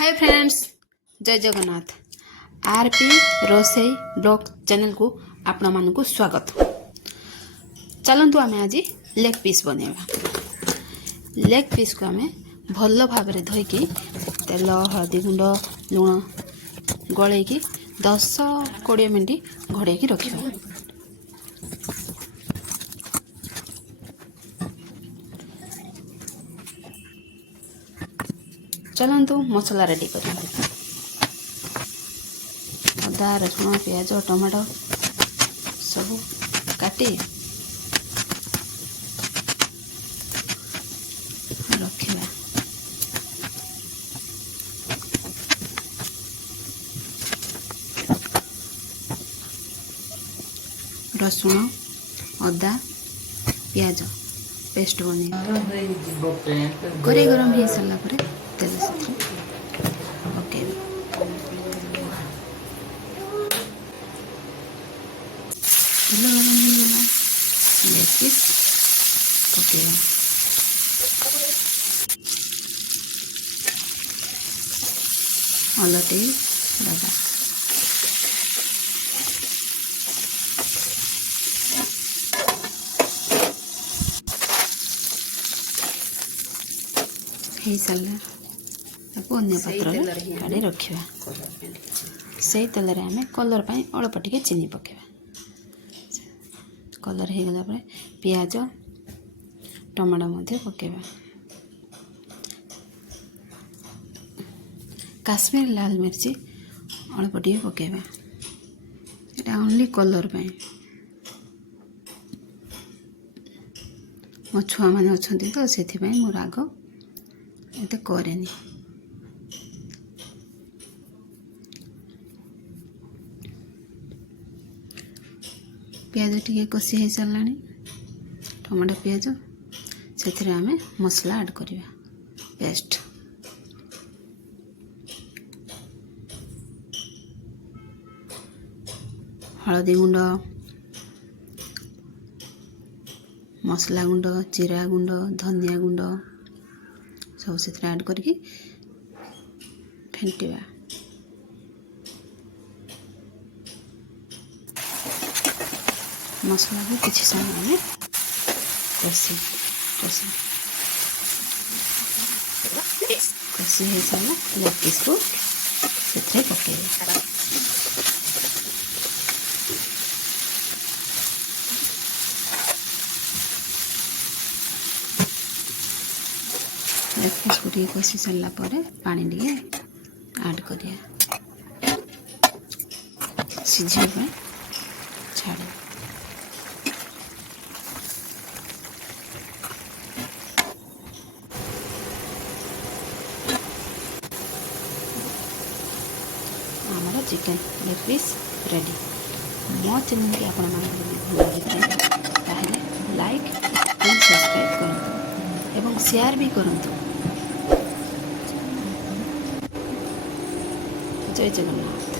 Hi friends, जय Jagannath. RP रोसई blog channel को आपण मानक स्वागत। चलतु आम आज लेग पीस बनवा। लेग पीस को आम भल भाव धोईकी तेल हलदी गुंड लुण गलैकी 10-20 मिनट घोड़े रखा। चलतु मसला रेडी कर अदा रसुण प्याज टमाटो सब काटी रखा। रसुण अदा प्याज पेस्ट बन कड़े गरम हो सारा तेल से पके पकेवा हलदी दबा हो सारा अन्य पात्र काढ़ी रखा। से तेल आम कलर अल्प टिके चीनी पकेवा। कलर हो गला पियाज टमाटो मध्य पकेवा। काश्मीर लाल मिर्ची अल्प टिके पकेवा। एटा ओनली कलर मो छुआ मैंने अच्छा तो से मोर राग एत कैनि। प्याज टी कषि हो सारा टमाटो पियाज से आम मसला ऐड करवा। पेस्ट हलदी गुंड मसला गुंड जीरा गुंड धनिया गुंड सब से ऐड करके फेंटिवा। मसला को किसी समय में कषि हो सारा लेग पीस को से पके लेग पीस को कषि सारा पानी टे ऐड करिया सीझे छाड़। हमारा चिकन लेग पीस रेडी। मो चैनल की आपण भल लगे लाइक एंड सब्सक्राइब करूँ एवं शेयर भी करूँ। जय जगन्नाथ।